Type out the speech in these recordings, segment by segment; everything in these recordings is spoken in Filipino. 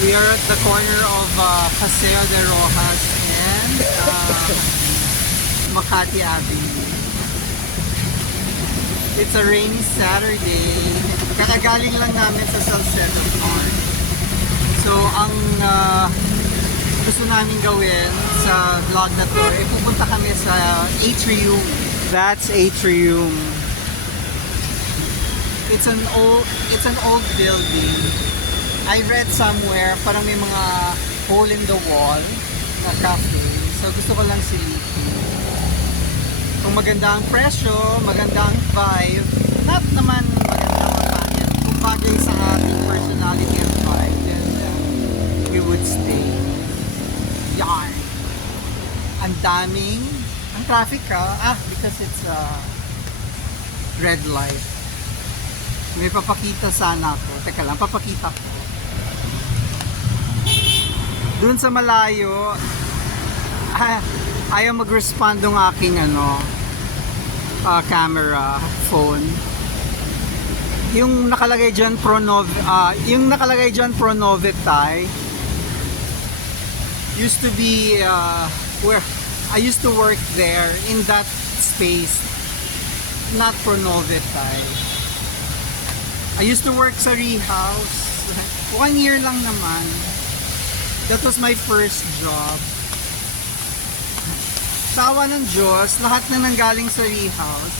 We are at the corner of Paseo de Rojas and Makati Avenue. It's a rainy Saturday. Kakagaling lang namin sa Salcedo Park. So, ang gusto namin gawin sa vlog na to, pupunta kami sa Atrium. That's Atrium. It's an old building. I read somewhere, parang may mga hole in the wall na cafe. So gusto ko lang silipin. Kung maganda ang presyo, maganda ang vibe, not naman maganda ang pangit. Kung bagay sa ating personality and vibe, then we would stay. Yarn! Ang daming, ang traffic because it's red light. May papakita sana ako. Teka lang, papakita ko. Doon sa malayo, ayaw mag-respond ng aking camera, phone. Yung nakalagay dyan Pronovitai used to be where I used to work there in that space, not Pronovitai. I used to work sa Rehouse. 1 year lang naman. That was my first job. Sa awa ng Diyos, lahat na nanggaling sa Rehouse,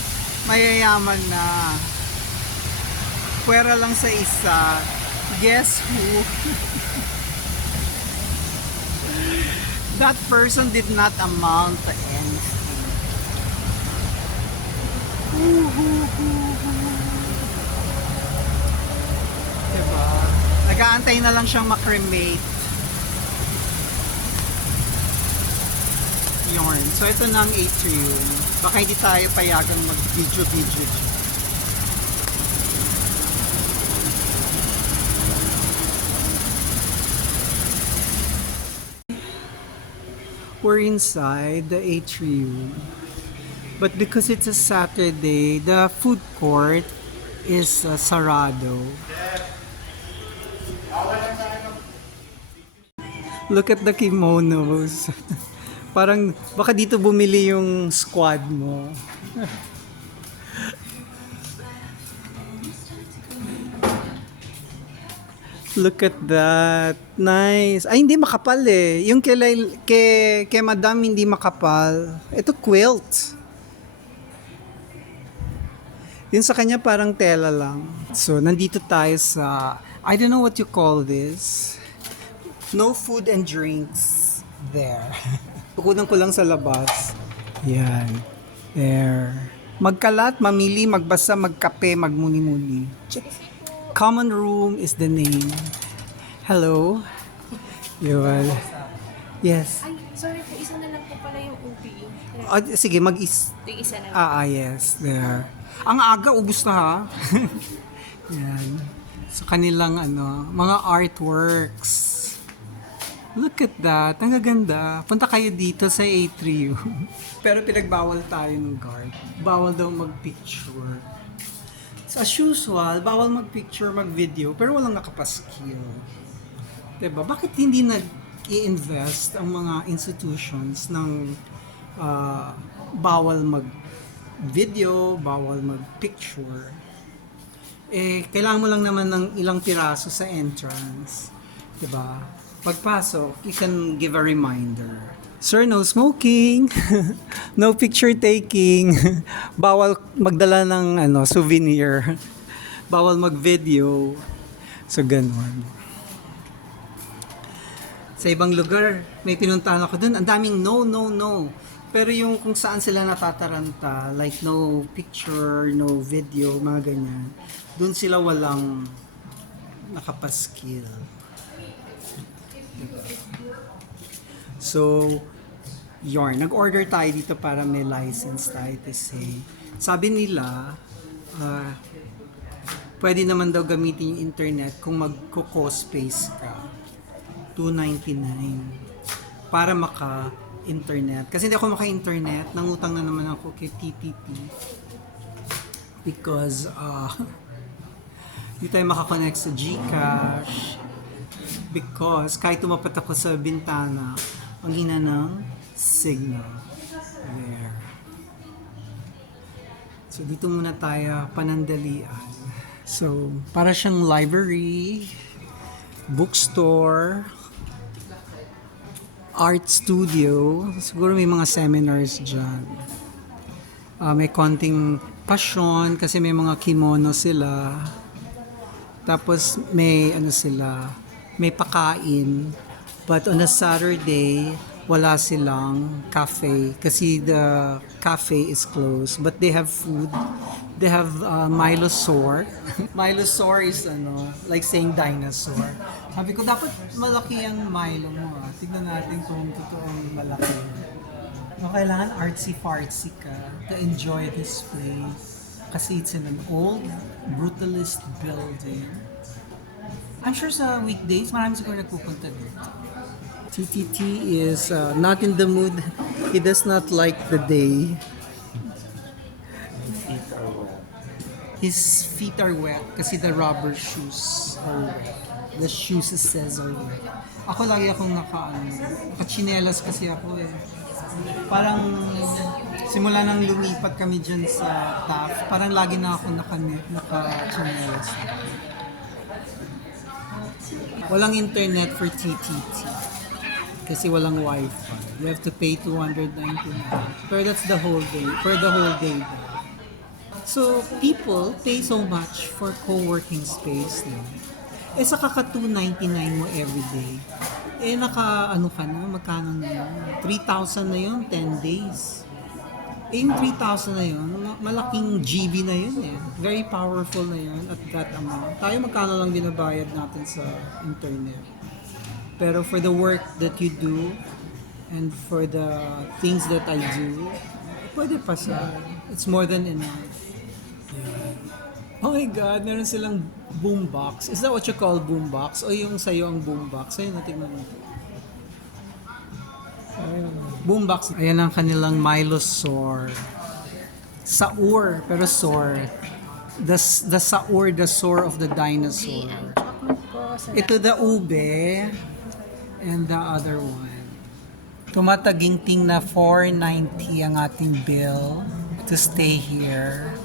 mayayaman na. Pwera lang sa isa. Guess who? That person did not amount to anything. Diba? Nag-aantay na lang siyang makremate. Yun. So ito na ang atrium. Baka hindi tayo payagang mag-video. We're inside the atrium. But because it's a Saturday, the food court is sarado. Look at the kimonos. Parang baka dito bumili yung squad mo. Look at that. Nice. Ay, hindi makapal eh. Yung kay Madam hindi makapal. Ito quilt. Yun sa kanya parang tela lang. So, nandito tayo sa, I don't know what you call this. No food and drinks there. Tukunan ko lang sa labas. Yan. There. Magkalat, mamili, magbasa, magkape, magmuni-muni. Common room is the name. Hello? Yun. Yes. Ay, sorry po, isa na lang po pala yung ubi. Sige, Isa na lang. yes. There. Ang aga, ubus na ha. Yan. Sa kanilang mga artworks. Look at that. Ang gaganda. Punta kayo dito sa atrium. Pero pinagbawal tayo ng guard. Bawal daw mag-picture. So, as usual, bawal mag-picture, mag-video, pero walang nakapaskill. Diba? Bakit hindi nag-i-invest ang mga institutions ng bawal mag-video, bawal mag-picture? Kailangan mo lang naman ng ilang piraso sa entrance. Diba? Pagpasok, you can give a reminder. Sir, no smoking. No picture taking. Bawal magdala ng souvenir. Bawal mag-video. So, ganun. Sa ibang lugar, may pinuntahan ako dun. Ang daming no. Pero yung kung saan sila natataranta, like no picture, no video, mga ganyan, dun sila walang nakapaskil. So, nag-order tayo dito para may license tayo to say. Sabi nila, pwede naman daw gamitin yung internet kung magko-co-space ka. $2.99 para maka-internet. Kasi hindi ako maka-internet, nangutang na naman ako kay TTT. Because, hindi tayo makakonect sa GCash. because kahit tumapat ako sa bintana, ang hina ng signal. There. So dito muna tayo panandalian. So para siyang library, bookstore, art studio. Siguro may mga seminars dyan. May konting passion kasi may mga kimono sila. Tapos may may pakain. But on a Saturday, wala silang cafe kasi the cafe is closed. But they have food. They have Milosaur. Milosaur is like saying dinosaur. Sabi ko, dapat malaki ang Milo mo. Tignan natin kung totoong malaki. Kailangan artsy-fartsy ka to enjoy this place. Kasi it's in an old, brutalist building. I'm sure sa weekdays, marami siguro nagpupunta dito. TTT is not in the mood. He does not like the day. His feet are wet kasi the rubber shoes are wet. The shoes says are wet. Ako lagi akong naka-chinelas kasi ako eh. Parang simula nang lumipat kami dyan sa Taft, parang lagi na ako naka-chinelas. Walang internet for TTT kasi walang wifi. You have to pay $299. Pero that's the whole day. For the whole day. So, people pay so much for co-working space. No? Eh, sa kaka $299 mo everyday. Eh, magkano na yun? 3,000 na yun, 10 days. Eh, yung 3,000 na yun, malaking GB na yun eh. Very powerful na yun at that amount. Tayo magkano lang binabayad natin sa internet. Pero for the work that you do and for the things that I do, pwede pa sa. It's more than enough. Oh my God, meron silang boombox. Is that what you call boombox? O yung sa'yo ang boombox? Ayun, natignan mo. Boombox. Ayan ang kanilang Milosaur. Saur, pero sour. The saur, the sour of the dinosaur. Ito the ube and the other one. Tumataginting na $490 ang ating bill to stay here.